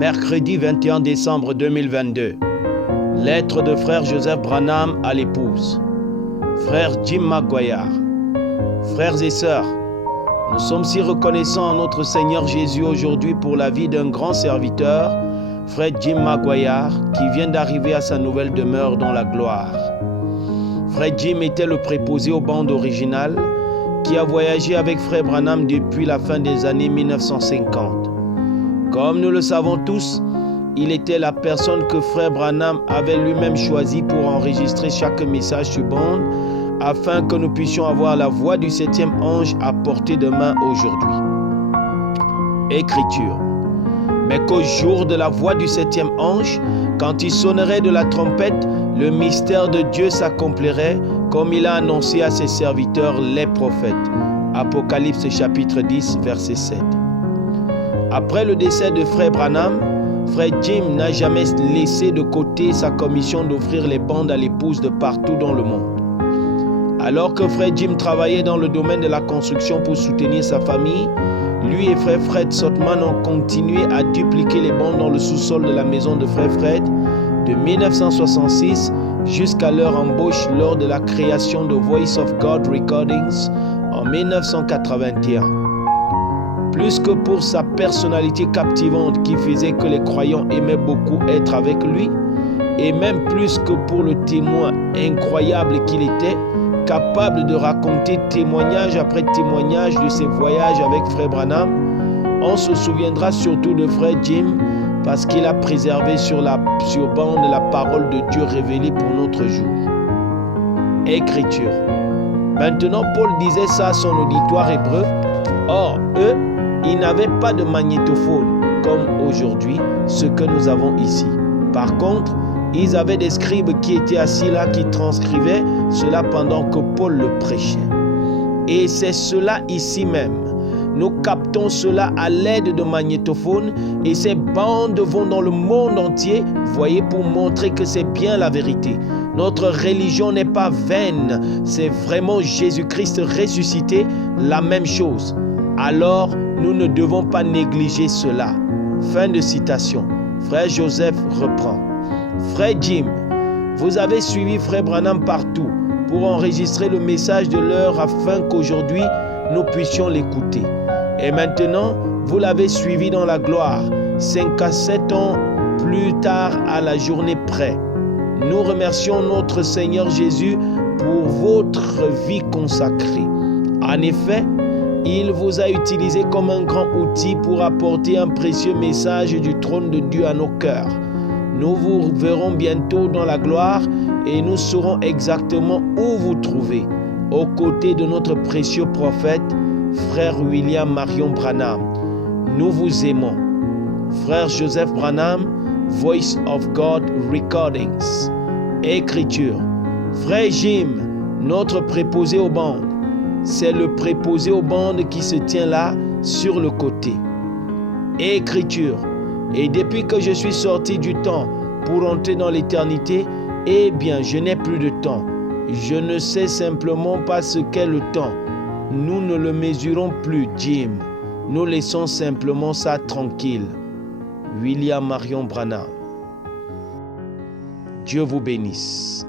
Mercredi 21 décembre 2022. Lettre de frère Joseph Branham à l'épouse. Frère Jim Maguire. Frères et sœurs, nous sommes si reconnaissants à notre Seigneur Jésus aujourd'hui pour la vie d'un grand serviteur, frère Jim Maguire, qui vient d'arriver à sa nouvelle demeure dans la gloire. Frère Jim était le préposé aux bandes originales qui a voyagé avec frère Branham depuis la fin des années 1950. Comme nous le savons tous, il était la personne que frère Branham avait lui-même choisie pour enregistrer chaque message sur bande afin que nous puissions avoir la voix du 7e ange à portée de main aujourd'hui. Écriture. Mais qu'au jour de la voix du 7e ange, quand il sonnerait de la trompette, le mystère de Dieu s'accomplirait comme il a annoncé à ses serviteurs les prophètes. Apocalypse chapitre 10, verset 7. Après le décès de frère Branham, frère Jim n'a jamais laissé de côté sa commission d'offrir les bandes à l'épouse de partout dans le monde. Alors que frère Jim travaillait dans le domaine de la construction pour soutenir sa famille, lui et frère Fred Sotman ont continué à dupliquer les bandes dans le sous-sol de la maison de frère Fred de 1966 jusqu'à leur embauche lors de la création de Voice of God Recordings en 1981. Plus que pour sa personnalité captivante qui faisait que les croyants aimaient beaucoup être avec lui, et même plus que pour le témoin incroyable qu'il était, capable de raconter témoignage après témoignage de ses voyages avec frère Branham, on se souviendra surtout de frère Jim parce qu'il a préservé sur bande la parole de Dieu révélée pour notre jour. Écriture. Maintenant, Paul disait ça à son auditoire hébreu. Or, eux, ils n'avaient pas de magnétophone comme aujourd'hui, ce que nous avons ici. Par contre, ils avaient des scribes qui étaient assis là, qui transcrivaient cela pendant que Paul le prêchait. Et c'est cela ici même. Nous captons cela à l'aide de magnétophones et ces bandes vont dans le monde entier, voyez, pour montrer que c'est bien la vérité. Notre religion n'est pas vaine, c'est vraiment Jésus-Christ ressuscité, la même chose. Alors, nous ne devons pas négliger cela. Fin de citation. Frère Joseph reprend. Frère Jim, vous avez suivi frère Branham partout pour enregistrer le message de l'heure afin qu'aujourd'hui nous puissions l'écouter. Et maintenant, vous l'avez suivi dans la gloire, 5 à 7 ans plus tard à la journée près. Nous remercions notre Seigneur Jésus pour votre vie consacrée. En effet, il vous a utilisé comme un grand outil pour apporter un précieux message du trône de Dieu à nos cœurs. Nous vous verrons bientôt dans la gloire et nous saurons exactement où vous trouvez, aux côtés de notre précieux prophète, frère William Marion Branham. Nous vous aimons. Frère Joseph Branham, Voice of God Recordings. Écriture. Frère Jim, notre préposé aux bandes. C'est le préposé aux bandes qui se tient là, sur le côté. Écriture. Et depuis que je suis sorti du temps pour entrer dans l'éternité, eh bien, je n'ai plus de temps. Je ne sais simplement pas ce qu'est le temps. Nous ne le mesurons plus, Jim. Nous laissons simplement ça tranquille. William Marion Branham. Dieu vous bénisse.